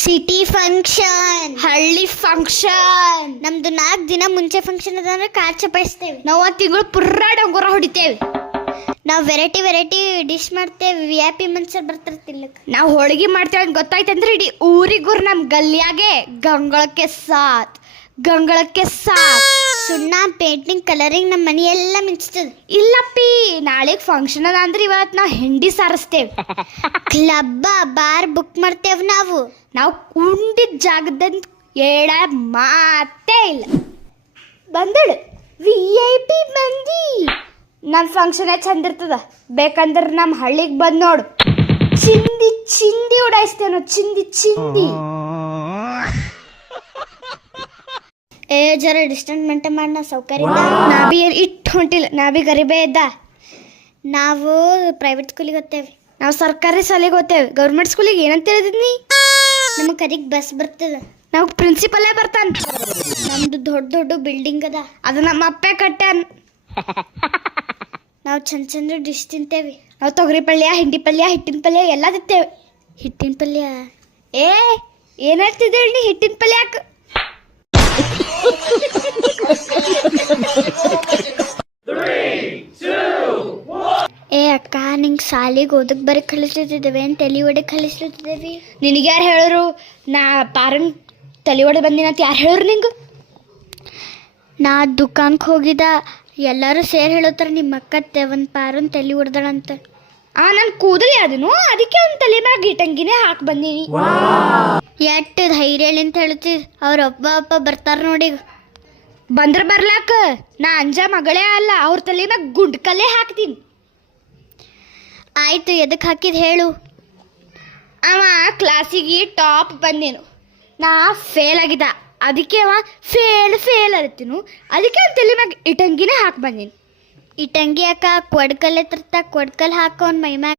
City function, ಹಳ್ಳಿ function. ನಮ್ದು 4 ದಿನ ಮುಂಚೆ ಫಂಕ್ಷನ್ ಅದಂದ್ರೆ ಕಾರ್ ಚಪಾಯಿಸ್ತೇವೆ. ನಾವು 1 ತಿಂಗಳು ಪುರ್ರ ಡಂಗುರ ಹೊಡಿತೇವೆ. ನಾವು ವೆರೈಟಿ ಡಿಶ್ ಮಾಡ್ತೇವೆ. VIP ಮನುಷ್ಯರು ಬರ್ತಾರೆ ತಿನ್ಲಕ್ಕೆ. ನಾವು ಹೋಳಿಗೆ ಮಾಡ್ತೇವೆ ಅಂತ ಗೊತ್ತಾಯ್ತಂದ್ರೆ ಇಡೀ ಊರಿಗೂರು ನಮ್ಮ ಗಲ್ಲಿಯಾಗೆ ಗಂಗಳಕ್ಕೆ ಸಾತ್ ಸುಣ್ಣ ಪೇಂಟಿಂಗ್ ಕಲರಿಂಗ್ ನಮ್ಮ ಮನೆ ಎಲ್ಲ ಮಿಂಚ್ತದೆ. ಇಲ್ಲಪ್ಪಿ, ನಾಳೆಗೆ ಫಂಕ್ಷನ್ ಅದ ಅಂದ್ರೆ ಇವತ್ತು ನಾವು ಹೆಂಡಿ ಸಾರಿಸ್ತೇವೆ. ಕ್ಲಬ್ಬ ಬಾರ್ ಬುಕ್ ಮಾಡ್ತೇವೆ. ನಾವು ಉಂಡಿದ ಜಾಗದಂತ ಹೇಳ ಮಾತೇ ಇಲ್ಲ. ಬಂದಳು VIP ಮಂದಿ. ನಮ್ಮ ಫಂಕ್ಷನ್ ಚಂದ ಇರ್ತದ. ಬೇಕಂದ್ರೆ ನಮ್ಮ ಹಳ್ಳಿಗೆ ಬಂದು ನೋಡು, ಚಿಂದಿ ಉಡಾಯಿಸ್ತೇವೆ. ಚಿಂದಿ ಜರ ಡಿಸ್ಟೆನ್ಸ್ ಮೇಂಟೈನ್ ಮಾಡಿ ನಾವು ಸೌಕರ್ಯ. ನಾ ಬಿ ಇಟ್ಟು ಹೊಂಟಿಲ್ಲ, ನಾ ಬಿ ಗರಿಬೇ ಇದ್ದ. ನಾವು ಪ್ರೈವೇಟ್ ಸ್ಕೂಲಿಗೆ ಹೋಗ್ತೇವೆ. ನಾವು ಸರ್ಕಾರಿ ಶಾಲೆಗೆ ಹೋಗ್ತೇವೆ. ಗೌರ್ಮೆಂಟ್ ಸ್ಕೂಲಿಗೆ ಏನಂತ ಹೇಳಿದ್ನಿ? ನಮಗೆ ಕರಿಗೆ ಬಸ್ ಬರ್ತದೆ. ನಾವು ಪ್ರಿನ್ಸಿಪಲೇ ಬರ್ತಾನೆ. ನಮ್ದು ದೊಡ್ಡ ಬಿಲ್ಡಿಂಗ್ ಅದ, ಅದು ನಮ್ಮ ಅಪ್ಪೆ ಕಟ್ಟಾನ. ನಾವು ಚಂದ ಡಿಶ್ ತಿಂತೇವೆ. ನಾವು ತೊಗರಿ ಪಲ್ಯ, ಹಿಂಡಿ ಪಲ್ಯ, ಹಿಟ್ಟಿನ ಪಲ್ಯ ಎಲ್ಲ ತಿಂತೇವೆ. ಹಿಟ್ಟಿನ ಪಲ್ಯ ಏನ್ ಹೇಳ್ತಿದ್ದೆ ಹೇಳಿ? ಹಿಟ್ಟಿನ ಪಲ್ಯ ಯಾಕೆ? ಅಕ್ಕ, ನಿಂಗೆ ಶಾಲೆಗೆ ಓದಕ್ಕೆ ಬರೀ ಕಲಿಸ್ಲಿದ್ದೇವೆ ಅಂತ ತಲೆ ಒಡೆ ಕಲಿಸ್ಲಿದ್ದೇವೆ. ನಿನಗೆ ಯಾರು ಹೇಳೋರು ನಾ ಪಾರಂಗ್ ತಲೆ ಒಡೆ ಬಂದಿನ ಅಂತ? ಯಾರು ಹೇಳೋರು ನಿಂಗೆ? ನಾ ದುಕಾನ್ಗೆ ಹೋಗಿದ್ದ, ಎಲ್ಲರೂ ಸೇರಿ ಹೇಳೋತಾರ ನಿಮ್ಮ ಅಕ್ಕತ್ತೆ ಒಂದು ಪಾರನ್ ತಲೆ ಹೊಡೆದಳಂತ. ನನ್ನ ಕೂದಲು ಯಾವ್ದನು, ಅದಕ್ಕೆ ಒಂದು ತಲೆ ಮ್ಯಾಗ ಇಟ್ಟಂಗಿನೇ ಹಾಕಿ ಬಂದೀನಿ. ಎಷ್ಟು ಧೈರ್ಯ ಅಂತ ಹೇಳ್ತಿದ್. ಅವ್ರ ಅಪ್ಪ ಬರ್ತಾರ ನೋಡಿ. ಬಂದ್ರೆ ಬರ್ಲಾಕ ನಾ ಅಂಜ ಮಗಳೇ ಅಲ್ಲ, ಅವ್ರ ತಲೆ ಮ್ಯಾಗ ಗುಂಡ್ಕಲ್ಲೇ ಹಾಕ್ತೀನಿ. ಆಯ್ತು, ಎದಕ್ಕೆ ಹಾಕಿದ್ ಹೇಳು. ಅವ ಕ್ಲಾಸಿಗೆ ಟಾಪ್ ಬಂದೇನು, ನಾ ಫೇಲ್ ಆಗಿದ್ದ. ಅದಕ್ಕೆ ಅವ ಫೇಲ್ ಅರತೀನು. ಅದಕ್ಕೆ ಅವ್ನ ತಲೆ ಮ್ಯಾಗ ಇಟ್ಟಂಗಿನೇ ಹಾಕಿ ಬಂದೀನಿ. ಇಟ್ಟಂಗಿ ಅಕ್ಕ ಕೊಡ್ಕಲ್ ಎತ್ತರ್ತ, ಕೊಡ್ಕಲ್ ಹಾಕೋನ್ ಮೈ ಮ್ಯಾಗ.